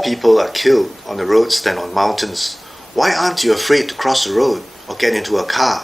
more people are killed on the roads than on mountains, why aren't you afraid to cross the road or get into a car?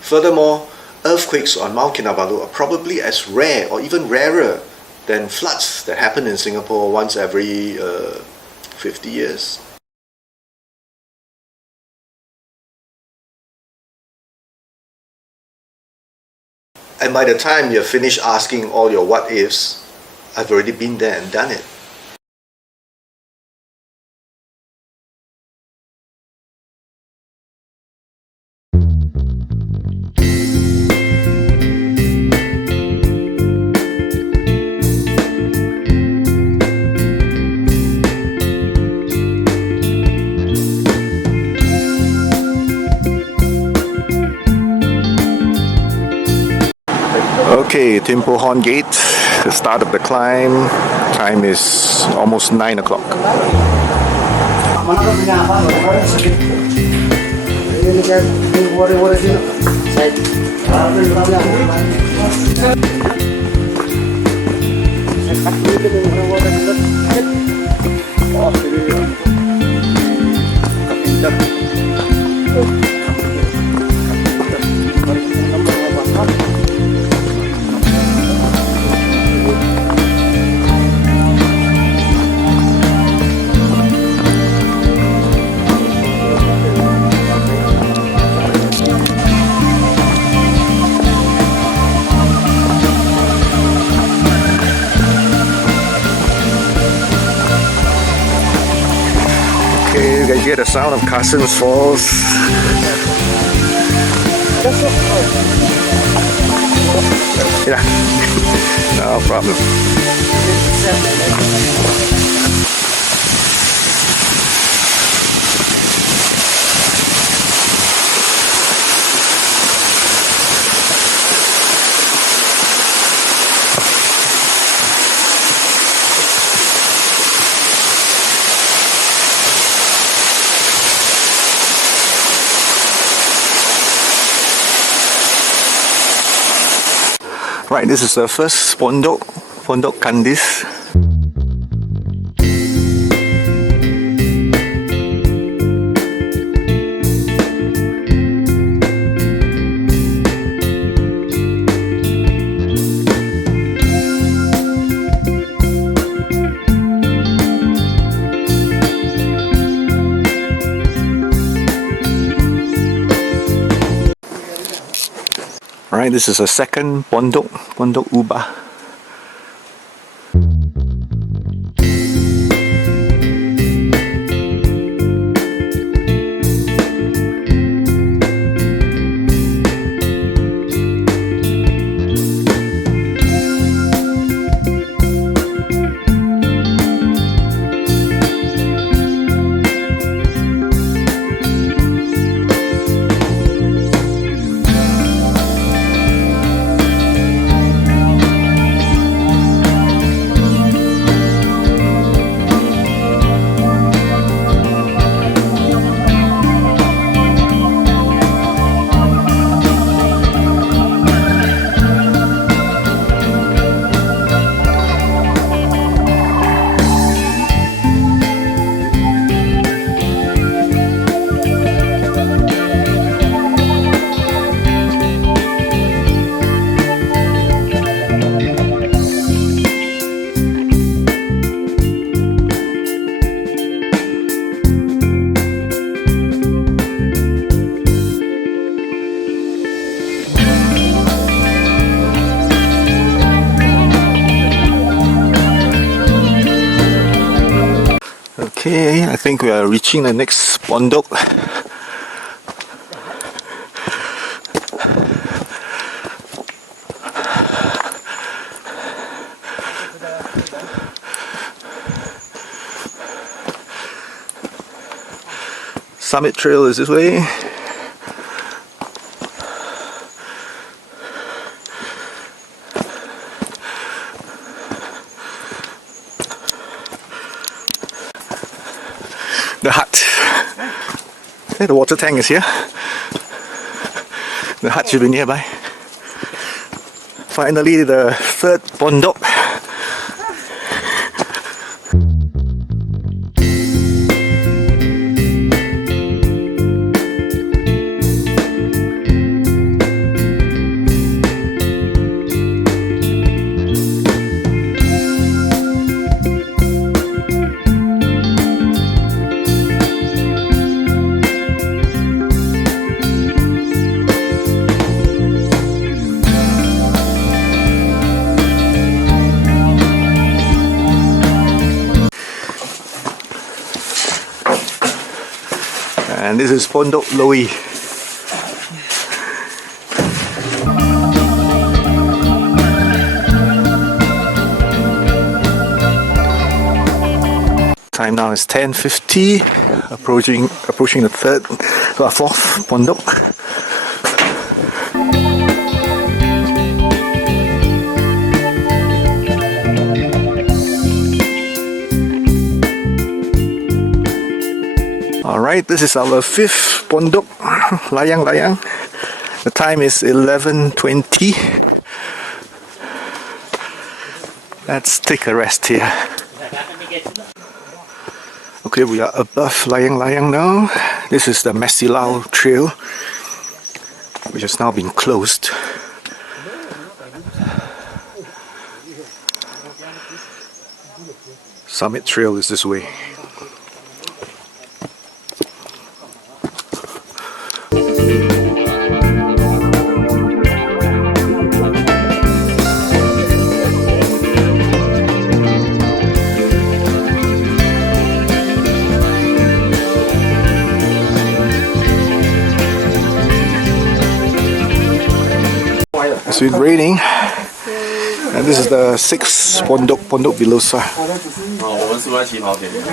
Furthermore, earthquakes on Mount Kinabalu are probably as rare or even rarer than floods that happen in Singapore once every 50 years. And by the time you're finished asking all your what ifs, I've already been there and done it. Okay, Tim Poh Horn Gate, the start of the climb. Time is almost 9 o'clock. You guys hear the sound of Carson's Falls? Yeah, no problem. Right, this is the first Pondok Kandis. Alright, this is a second Pondok Ubah. Okay, I think we are reaching the next Pondok. Summit Trail is this way. The hut. Hey, the water tank is here. The hut should be nearby. Finally, the third Pondok. And this is Pondok Loi. Time now is 10:50. Approaching the fourth Pondok. Alright, this is our fifth Pondok, Layang. The time is 11:20. Let's take a rest here. Okay, we are above Layang now. This is the Mesilau Trail, which has now been closed. Summit Trail is this way. It's been raining, and this is the sixth Pondok Bilosa.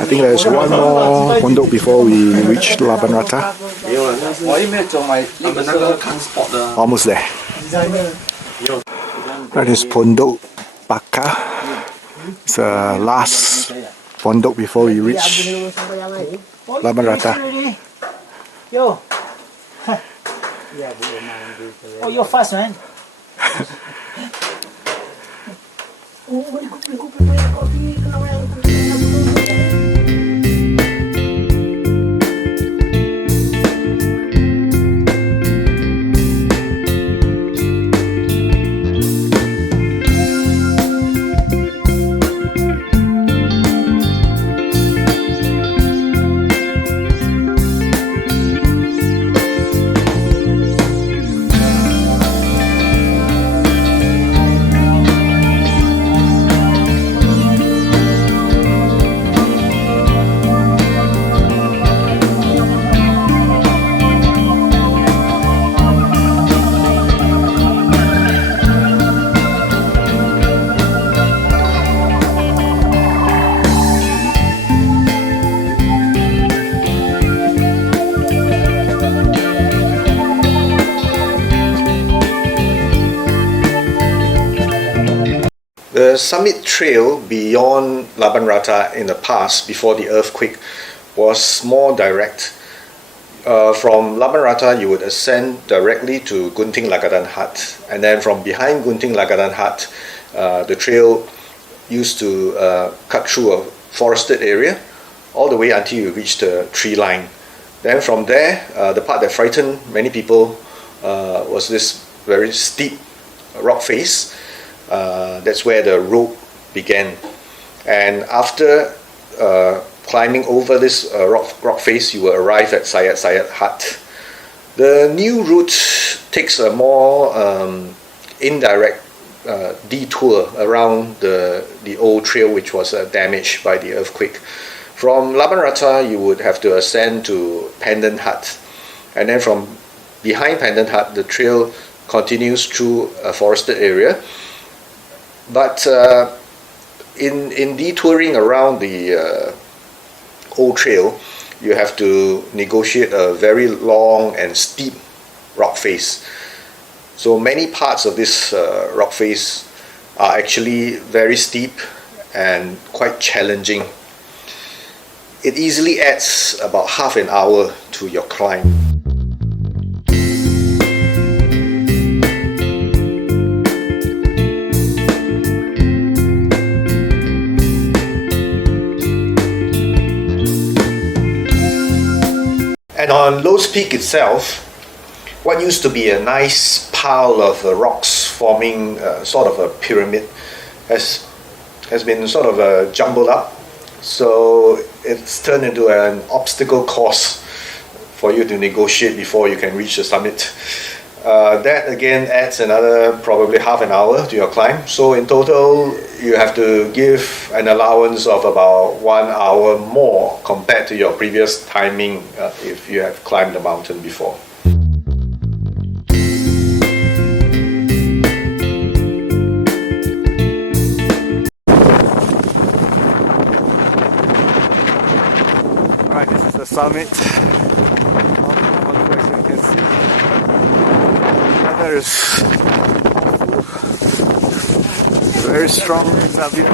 I think there's one more Pondok before we reach Laban Rata. Almost there. That is Pondok Baka. It's the last Pondok before we reach Laban Rata. Oh, you're fast, man. The summit trail beyond Laban Rata in the past, before the earthquake, was more direct. From Laban Rata, you would ascend directly to Gunting Lagadan Hut, and then from behind Gunting Lagadan Hut, the trail used to cut through a forested area all the way until you reach the tree line. Then from there, the part that frightened many people was this very steep rock face. That's where the road began, and after climbing over this rock face, you will arrive at Sayat Hut. The new route takes a more indirect detour around the old trail, which was damaged by the earthquake. From Laban Rata, you would have to ascend to Pendant Hut, and then from behind Pendant Hut, the trail continues through a forested area. But in detouring around the old trail, you have to negotiate a very long and steep rock face. So many parts of this rock face are actually very steep and quite challenging. It easily adds about half an hour to your climb. And on Low's Peak itself, what used to be a nice pile of rocks forming sort of a pyramid has been sort of jumbled up. So it's turned into an obstacle course for you to negotiate before you can reach the summit. That again adds another probably half an hour to your climb. So in total, you have to give an allowance of about 1 hour more compared to your previous timing if you have climbed the mountain before. Alright, this is the summit. As you can see, weather is very strong in Xavier.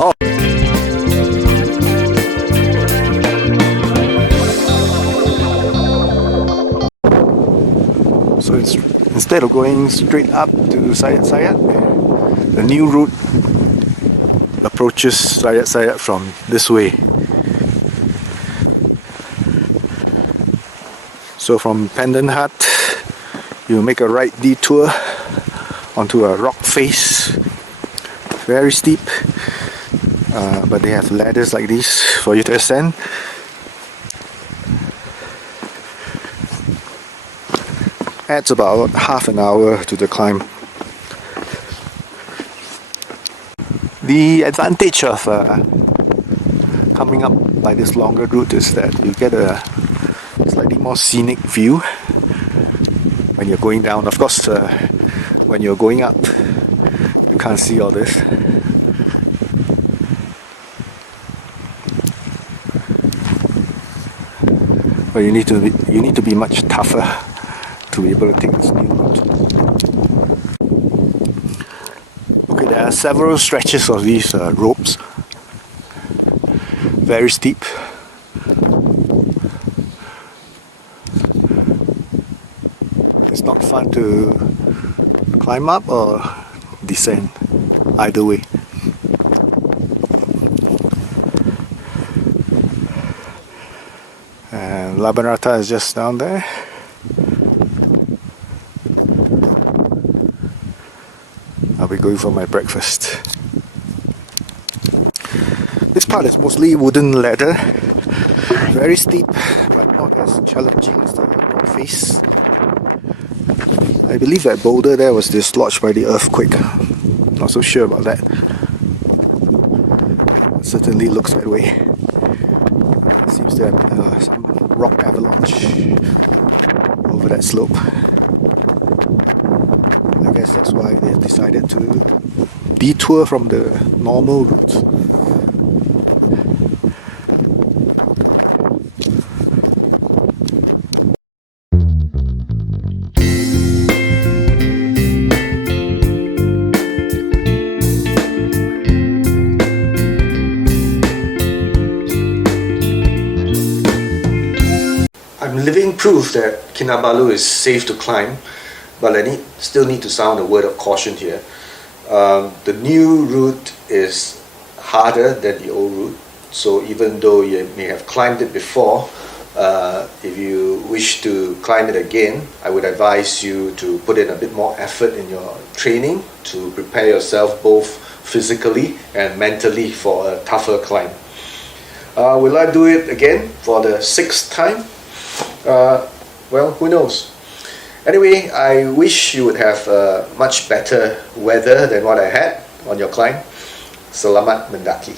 Oh. So instead of going straight up to Sayat Sayat, the new route approaches Sayat Sayat from this way. So from Pendant Hut, you make a right detour onto a rock face, very steep, but they have ladders like these for you to ascend. Adds about half an hour to the climb. The advantage of coming up by this longer route is that you get a slightly more scenic view when you're going down. Of course, when you're going up, you can't see all this. But you need to be much tougher to be able to take this new route. Okay, there are several stretches of these ropes, very steep. It's not fun to climb up or descend, either way. And Labanrata is just down there. I'll be going for my breakfast. This part is mostly wooden ladder, very steep, but not as challenging as the rock face. I believe that boulder there was dislodged by the earthquake. Not so sure about that. It certainly looks that way. It seems to have some rock avalanche over that slope. I guess that's why they have decided to detour from the normal route. I'm living proof that Kinabalu is safe to climb, but I still need to sound a word of caution here. The new route is harder than the old route, so even though you may have climbed it before, if you wish to climb it again, I would advise you to put in a bit more effort in your training to prepare yourself both physically and mentally for a tougher climb. Will I do it again for the 6th time? Well, who knows? Anyway, I wish you would have much better weather than what I had on your climb. Selamat mendaki.